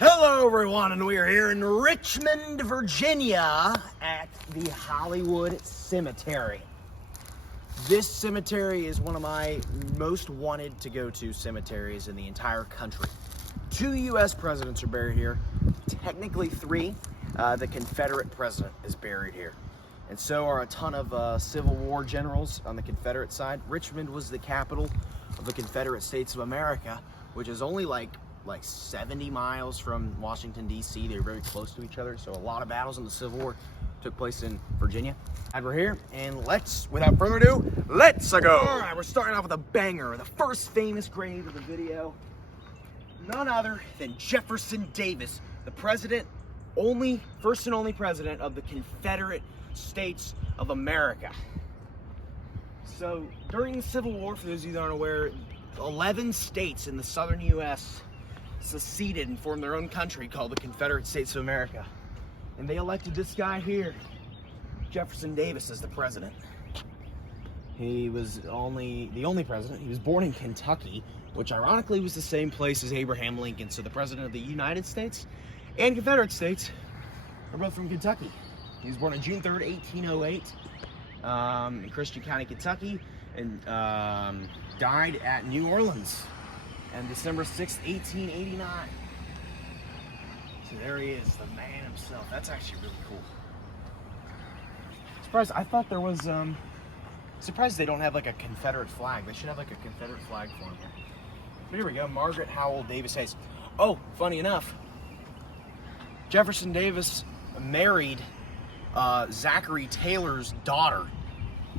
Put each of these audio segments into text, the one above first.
Hello everyone, and we are here in Richmond, Virginia at the Hollywood Cemetery. This cemetery is one of my most wanted to go to cemeteries in the entire country. 2 U.S. presidents are buried here, technically 3. The Confederate president is buried here. And so are a ton of Civil War generals on the Confederate side. Richmond was the capital of the Confederate States of America, which is only like 70 miles from Washington, D.C. They're very close to each other, so a lot of battles in the Civil War took place in Virginia. And we're here, and without further ado, let's go! All right, we're starting off with a banger. The first famous grave of the video, none other than Jefferson Davis, the first and only president of the Confederate States of America. So, during the Civil War, for those of you that aren't aware, 11 states in the southern U.S. seceded and formed their own country called the Confederate States of America. And they elected this guy here, Jefferson Davis, as the president. He was the only president. He was born in Kentucky, which ironically was the same place as Abraham Lincoln. So the president of the United States and Confederate States are both from Kentucky. He was born on June 3rd, 1808, in Christian County, Kentucky, and died at New Orleans on December 6th, 1889. So there he is, the man himself. That's actually really cool. Surprised, I thought there was, surprised they don't have like a Confederate flag. They should have like a Confederate flag for him here. But here we go, Margaret Howell Davis Hayes. Oh, funny enough, Jefferson Davis married Zachary Taylor's daughter.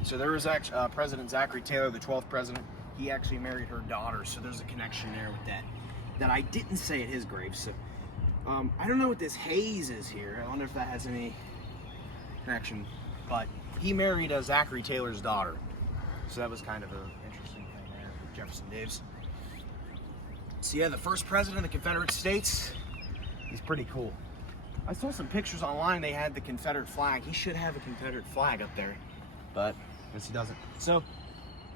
So there was actually President Zachary Taylor, the 12th president. He actually married her daughter, so there's a connection there with that I didn't say at his grave. So I don't know what this Hayes is here. I wonder if that has any connection. But he married Zachary Taylor's daughter, so that was kind of an interesting thing there with Jefferson Davis. So yeah, the first president of the Confederate States. He's pretty cool. I saw some pictures online. They had the Confederate flag. He should have a Confederate flag up there, but I guess he doesn't. So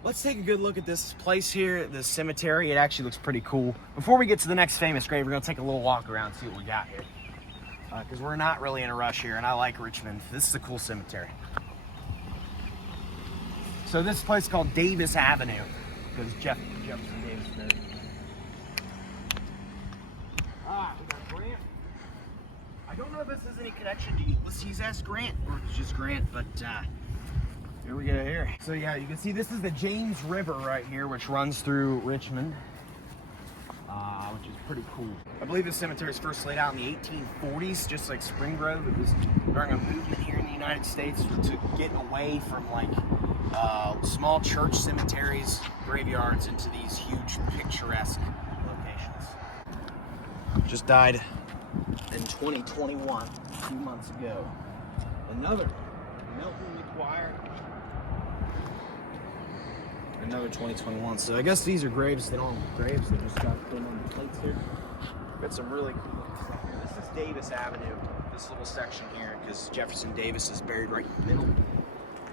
let's take a good look at this place here, this cemetery. It actually looks pretty cool. Before we get to the next famous grave, we're going to take a little walk around, see what we got here. Because we're not really in a rush here, and I like Richmond. This is a cool cemetery. So this place is called Davis Avenue, because Jefferson Davis buried it. We got Grant. I don't know if this has any connection to Ulysses S. Grant, or it's just Grant, but here we go here. So yeah, you can see this is the James River right here, which runs through Richmond, which is pretty cool. I believe this cemetery was first laid out in the 1840s, just like Spring Grove. It was during a movement here in the United States to get away from like small church cemeteries, graveyards, into these huge picturesque locations. Just died in 2021, a few months ago. Another Milton McGuire. Another 2021. So I guess these are graves. They don't have graves. They just got them on the plates here. Got some really cool looking stuff here. This is Davis Avenue. This little section here, because Jefferson Davis is buried right in the middle.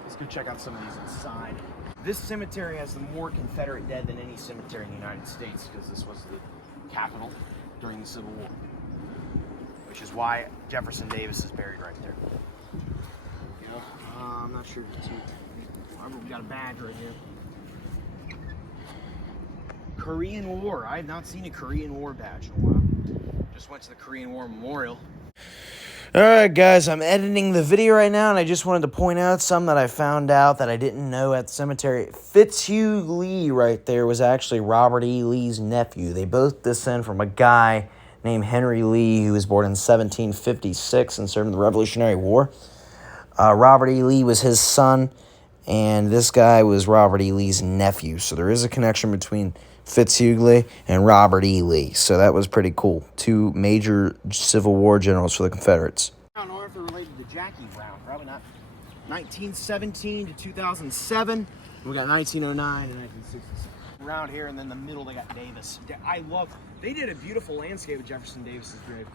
Let's go check out some of these inside. This cemetery has more Confederate dead than any cemetery in the United States, because this was the capital during the Civil War, which is why Jefferson Davis is buried right there. You know, I'm not sure if it's here. We've got a badge right here. Korean War. I have not seen a Korean War badge in a while. Just went to the Korean War Memorial. Alright guys, I'm editing the video right now, and I just wanted to point out something that I found out that I didn't know at the cemetery. Fitzhugh Lee right there was actually Robert E. Lee's nephew. They both descend from a guy named Henry Lee, who was born in 1756 and served in the Revolutionary War. Robert E. Lee was his son, and this guy was Robert E. Lee's nephew. So there is a connection between Fitzhugh Lee and Robert E. Lee. So that was pretty cool. 2 major Civil War generals for the Confederates. I don't know if they're related to Jackie Brown. Probably not. 1917 to 2007. We got 1909 and 1966. Around here, and then the middle they got Davis. They did a beautiful landscape with Jefferson Davis's grave.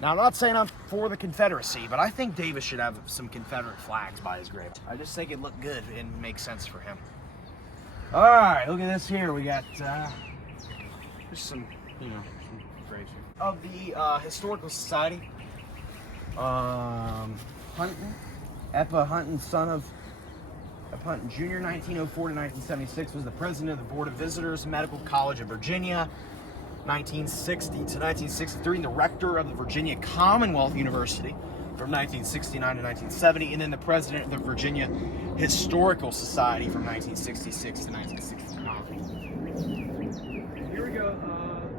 Now, I'm not saying I'm for the Confederacy, but I think Davis should have some Confederate flags by his grave. I just think it'd look good and make sense for him. All right, look at this here. We got just some, some graves here. Of the Historical Society. Hunton, Eppa Hunt, son of Eppa Hunt Jr., 1904 to 1976, was the president of the Board of Visitors, Medical College of Virginia, 1960 to 1963, and the rector of the Virginia Commonwealth University from 1969 to 1970, and then the president of the Virginia Historical Society from 1966 to 1969. Here we go.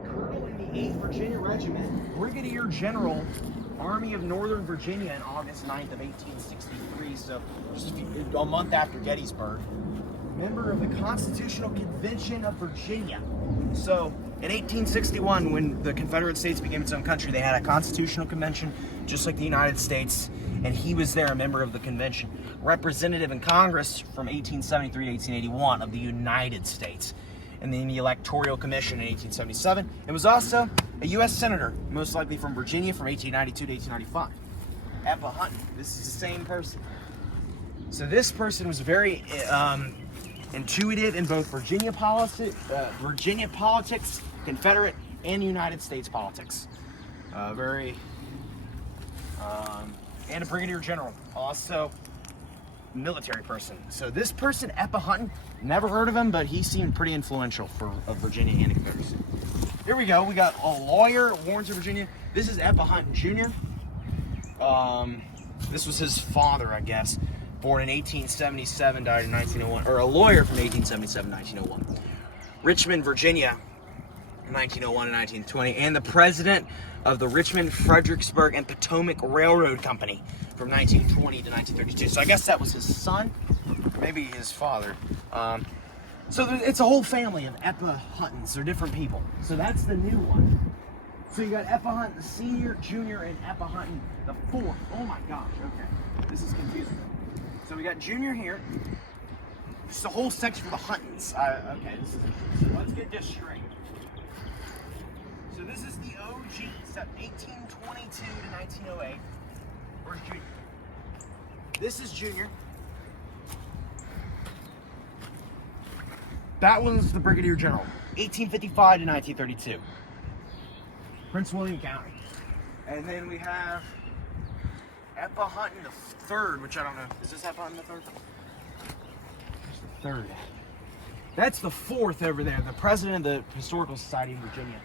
Colonel in the 8th Virginia Regiment, Brigadier General, Army of Northern Virginia, on August 9th of 1863, so just a month after Gettysburg. Member of the Constitutional Convention of Virginia. So in 1861, when the Confederate States became its own country, they had a constitutional convention, just like the United States, and he was there, a member of the convention. Representative in Congress from 1873 to 1881 of the United States. And then the Electoral Commission in 1877. It was also a U.S. Senator, most likely from Virginia, from 1892 to 1895. Eppa Hunt, this is the same person. So this person was very intuitive in both Virginia politics, Confederate, and United States politics. And a brigadier general, also military person. So this person, Eppa Hunt, never heard of him, but he seemed pretty influential of Virginia and the Confederacy. Here we go. We got a lawyer, Warrens of Virginia. This is Eppa Hunt Jr. This was his father, I guess. Born in 1877, died in 1901, or a lawyer from 1877 to 1901. Richmond, Virginia, 1901 to 1920, and the president of the Richmond, Fredericksburg, and Potomac Railroad Company from 1920 to 1932. So I guess that was his son, maybe his father. So it's a whole family of Eppa Huntons. They're different people. So that's the new one. So you got Eppa Hunt, the senior, junior, and Eppa Hunt, the fourth. Oh my gosh, okay. This is confusing. So we got junior here. This is a whole section for the Huntons. Okay, so let's get this straight. So this is the OG, set 1822 to 1908. Where's junior? This is junior. That one's the Brigadier General, 1855 to 1932. Prince William County. And then we have Eppa Hunt the third, which I don't know. Is this Eppa Hunt the third? Where's the third? That's the fourth over there. The president of the Historical Society in Virginia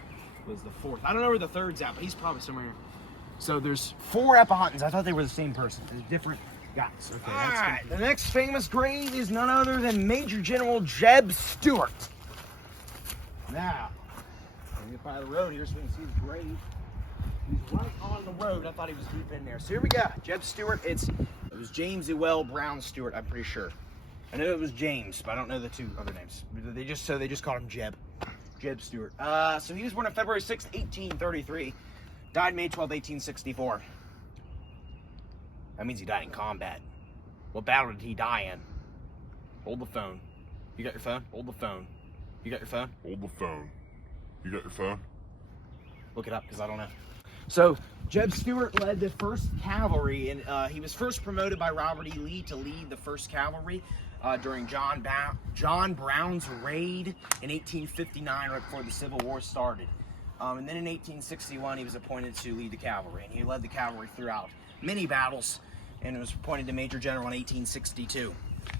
was the fourth. I don't know where the third's at, but he's probably somewhere here. So there's 4 Eppa Huntons. I thought they were the same person. They're different guys. Okay, Alright, the next famous grave is none other than Major General Jeb Stewart. Now, we get by the road here so we can see his grave. He's right on the road. I thought he was deep in there. So here we go. Jeb Stewart. It was James Ewell Brown Stewart, I'm pretty sure. I know it was James, but I don't know the 2 other names. They just called him Jeb. Jeb Stewart. So he was born on February 6, 1833. Died May 12, 1864. That means he died in combat. What battle did he die in? Hold the phone. You got your phone? Hold the phone. You got your phone? Hold the phone. You got your phone? Look it up, because I don't know. So, Jeb Stewart led the 1st Cavalry, and he was first promoted by Robert E. Lee to lead the 1st Cavalry during John Brown's raid in 1859, right before the Civil War started. And then in 1861, he was appointed to lead the cavalry, and he led the cavalry throughout many battles, and was appointed to Major General in 1862.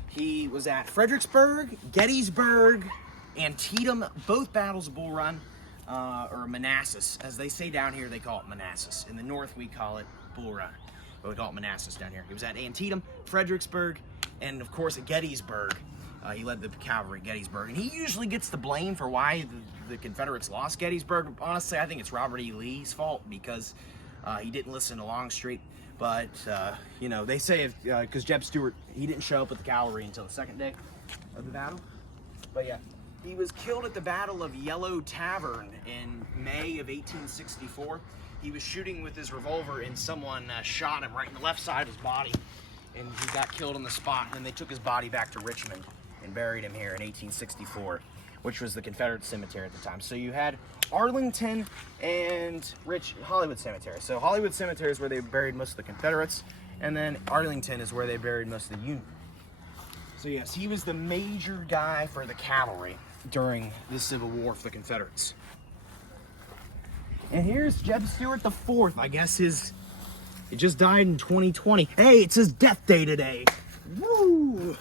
He was at Fredericksburg, Gettysburg, Antietam, both battles of Bull Run, or Manassas. As they say down here, they call it Manassas. In the north, we call it Bull Run, but we call it Manassas down here. He was at Antietam, Fredericksburg, and of course at Gettysburg. He led the cavalry at Gettysburg, and he usually gets the blame for why the Confederates lost Gettysburg. Honestly, I think it's Robert E. Lee's fault, because he didn't listen to Longstreet. But, you know, they say because Jeb Stewart, he didn't show up with the cavalry until the 2nd day of the battle. But yeah, he was killed at the Battle of Yellow Tavern in May of 1864. He was shooting with his revolver, and someone shot him right in the left side of his body, and he got killed on the spot. And then they took his body back to Richmond and buried him here in 1864, which was the Confederate cemetery at the time. So you had Arlington and Hollywood Cemetery. So Hollywood Cemetery is where they buried most of the Confederates, and then Arlington is where they buried most of the Union. So yes, he was the major guy for the cavalry during the Civil War for the Confederates. And here's Jeb Stewart the fourth. I guess he just died in 2020. Hey, it's his death day today. Woo!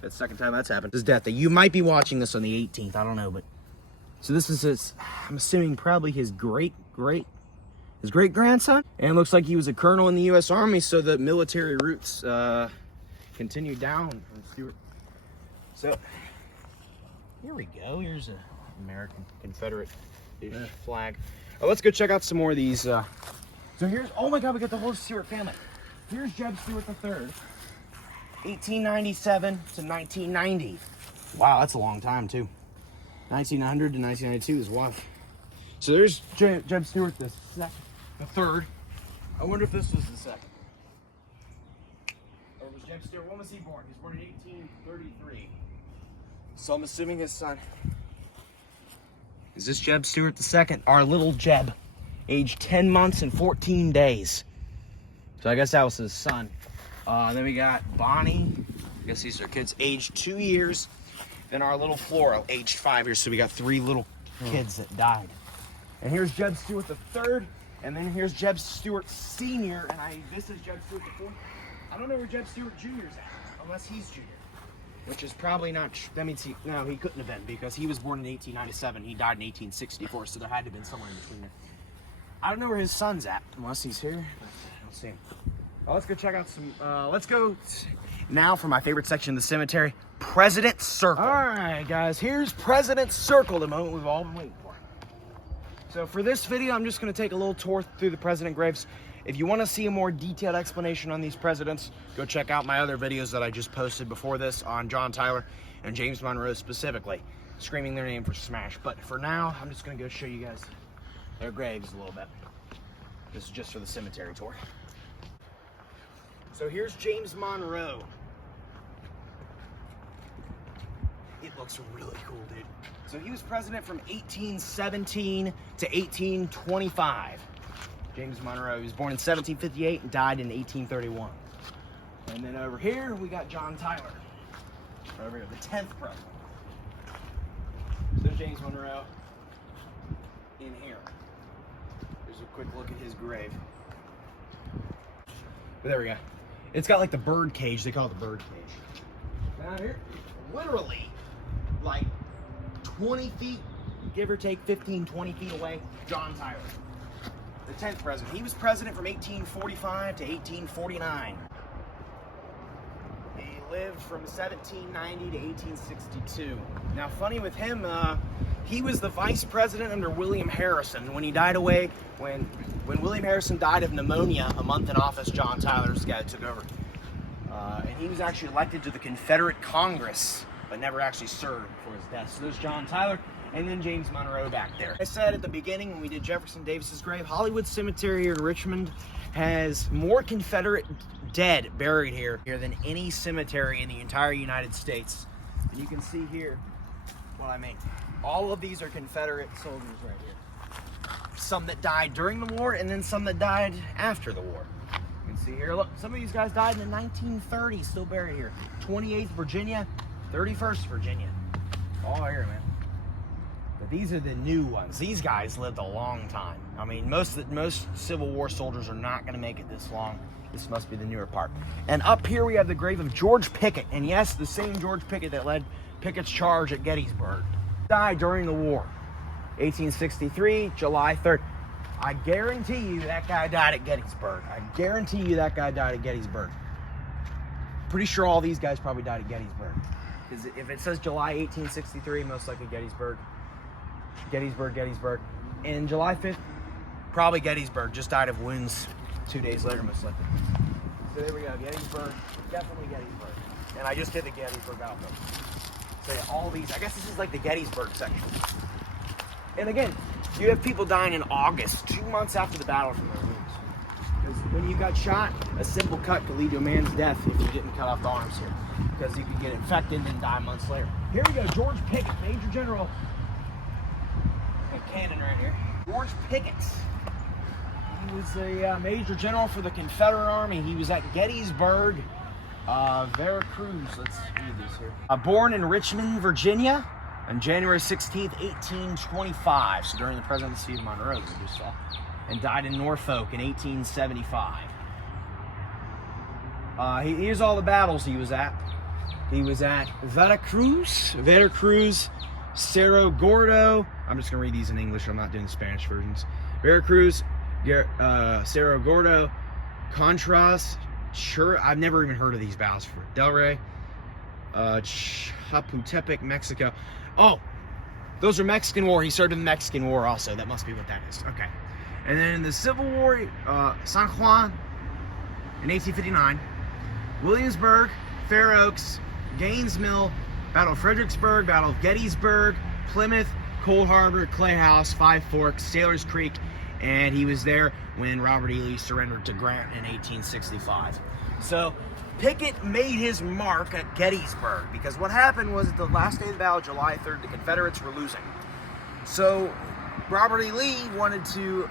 That's the second time that's happened. His death day. You might be watching this on the 18th. I don't know, but so this is his. I'm assuming probably his great grandson. And it looks like he was a colonel in the U.S. Army, so the military roots continue down from Stewart. So here we go. Here's an American Confederate flag. Oh, let's go check out some more of these. So here's, oh my God, we got the whole Stewart family. Here's Jeb Stewart III, 1897 to 1990. Wow, that's a long time too. 1900 to 1992 is wild. So there's Jeb Stewart the third. I wonder if this was the second. Or was Jeb Stewart, when was he born? He was born in 1833. So I'm assuming his son. Is this Jeb Stewart II? Our little Jeb, aged 10 months and 14 days. So I guess that was his son. Then we got Bonnie. I guess these are kids, aged 2 years. Then our little Flora, aged 5 years. So we got 3 little kids that died. And here's Jeb Stewart III. And then here's Jeb Stewart Sr. And this is Jeb Stewart IV. I don't know where Jeb Stewart Jr. is at, unless he's junior. Which is probably not, that means no, he couldn't have been, because he was born in 1897. He died in 1864, so there had to have been somewhere in between there. I don't know where his son's at, unless he's here. I don't see him. Well, let's go check out some, let's go now for my favorite section of the cemetery, President's Circle. All right, guys, here's President's Circle, the moment we've all been waiting for. So for this video, I'm just going to take a little tour through the president graves. If you want to see a more detailed explanation on these presidents, go check out my other videos that I just posted before this on John Tyler and James Monroe specifically, screaming their name for smash. But for now, I'm just going to go show you guys their graves a little bit. This is just for the cemetery tour. So here's James Monroe. It looks really cool, dude. So he was president from 1817 to 1825. James Monroe. He was born in 1758 and died in 1831. And then over here, we got John Tyler. Over here, the 10th president. So there's James Monroe in here. There's a quick look at his grave. But there we go. It's got like the bird cage. They call it the bird cage. Down here, literally like 20 feet, give or take 15, 20 feet away, John Tyler. The 10th president. He was president from 1845 to 1849. He lived from 1790 to 1862. Now, funny with him, he was the vice president under William Harrison. When he died away, when William Harrison died of pneumonia a month in office, John Tyler's guy took over. And he was actually elected to the Confederate Congress, but never actually served for his death. So there's John Tyler. And then James Monroe back there. I said at the beginning when we did Jefferson Davis's grave, Hollywood Cemetery here in Richmond has more Confederate dead buried here than any cemetery in the entire United States. And you can see here what I mean. All of these are Confederate soldiers right here. Some that died during the war, and then some that died after the war. You can see here, look, some of these guys died in the 1930s, still buried here. 28th Virginia, 31st Virginia. All here, man. But these are the new ones. These guys lived a long time. I mean, most Civil War soldiers are not going to make it this long. This must be the newer part. And up here we have the grave of George Pickett. And yes, the same George Pickett that led Pickett's charge at Gettysburg. Died during the war. 1863, July 3rd. I guarantee you that guy died at Gettysburg. I guarantee you that guy died at Gettysburg. Pretty sure all these guys probably died at Gettysburg. Because if it says July 1863, most likely Gettysburg. Gettysburg. And July 5th, probably Gettysburg. Just died of wounds 2 days later, most likely. So there we go, Gettysburg. Definitely Gettysburg. And I just did the Gettysburg outfit. So yeah, all these, I guess this is like the Gettysburg section. And again, you have people dying in August, 2 months after the battle from their wounds. Because when you got shot, a simple cut could lead to a man's death if you didn't cut off the arms here. Because you could get infected and die months later. Here we go, George Pickett, Major General. Cannon right here. George Pickett. He was a major general for the Confederate Army. He was at Gettysburg, Veracruz. Let's read this here. Born in Richmond, Virginia. On January 16th, 1825, so during the presidency of Monroe, we just saw, and died in Norfolk in 1875. Here's all the battles he was at. He was at Veracruz, Cerro Gordo. I'm just going to read these in English. I'm not doing the Spanish versions. Veracruz, Cerro Gordo, Contras, I've never even heard of these battles before. Del Rey, Chapultepec, Mexico. Oh, those are Mexican War. He served in the Mexican War also. That must be what that is. Okay. And then in the Civil War, San Juan in 1859, Williamsburg, Fair Oaks, Gaines Mill, Battle of Fredericksburg, Battle of Gettysburg, Plymouth, Cold Harbor, Clay House, Five Forks, Sailor's Creek, and he was there when Robert E. Lee surrendered to Grant in 1865. So Pickett made his mark at Gettysburg because what happened was the last day of the battle, July 3rd, the Confederates were losing. So Robert E. Lee wanted to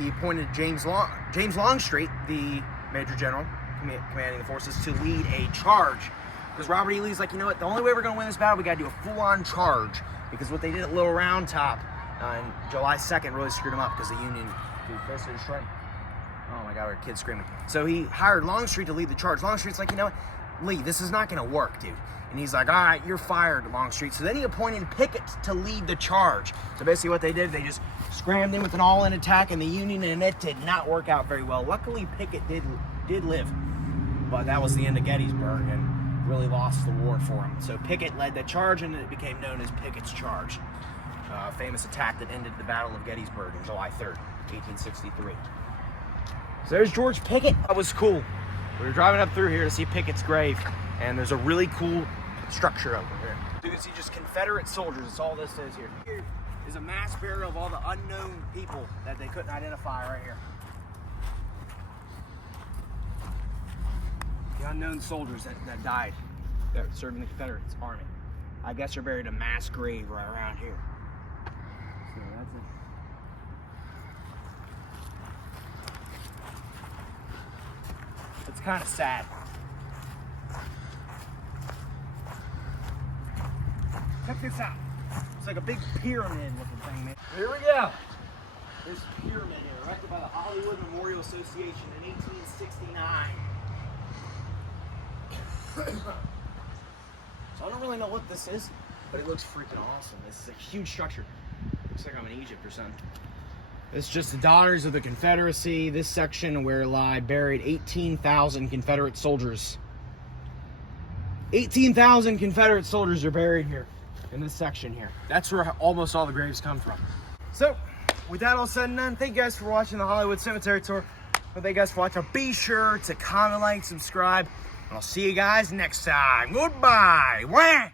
he appointed James Longstreet, the Major General commanding the forces, to lead a charge. Because Robert E. Lee's like, you know what, the only way we're going to win this battle, we got to do a full-on charge. Because what they did at Little Round Top on July 2nd really screwed them up because the Union, oh my God, our kid's screaming. So he hired Longstreet to lead the charge. Longstreet's like, you know what, Lee, this is not going to work, dude. And he's like, all right, you're fired, Longstreet. So then he appointed Pickett to lead the charge. So basically what they did, they just scrammed in with an all-in attack in the Union, and it did not work out very well. Luckily, Pickett did live, but that was the end of Gettysburg and really lost the war for him. So Pickett led the charge, and it became known as Pickett's Charge. A famous attack that ended the Battle of Gettysburg on July 3rd, 1863. So there's George Pickett. That was cool. We were driving up through here to see Pickett's grave, and there's a really cool structure over here. You can see just Confederate soldiers. That's all this is here. Here is a mass burial of all the unknown people that they couldn't identify right here. The unknown soldiers that died, that served in the Confederate Army. I guess they're buried in a mass grave right around here. So that's it. It's kind of sad. Check this out. It's like a big pyramid looking thing, man. Here we go. This pyramid here, erected by the Hollywood Memorial Association in 1869. So I don't really know what this is, but it looks freaking awesome. This is a huge structure. Looks like I'm in Egypt or something. It's just the Daughters of the Confederacy. This section where lie buried 18,000 Confederate soldiers. 18,000 Confederate soldiers are buried here in this section here. That's where almost all the graves come from. So, with that all said and done, thank you guys for watching the Hollywood Cemetery Tour. Thank you guys for watching. Be sure to comment, like, subscribe, and I'll see you guys next time. Goodbye. Wah!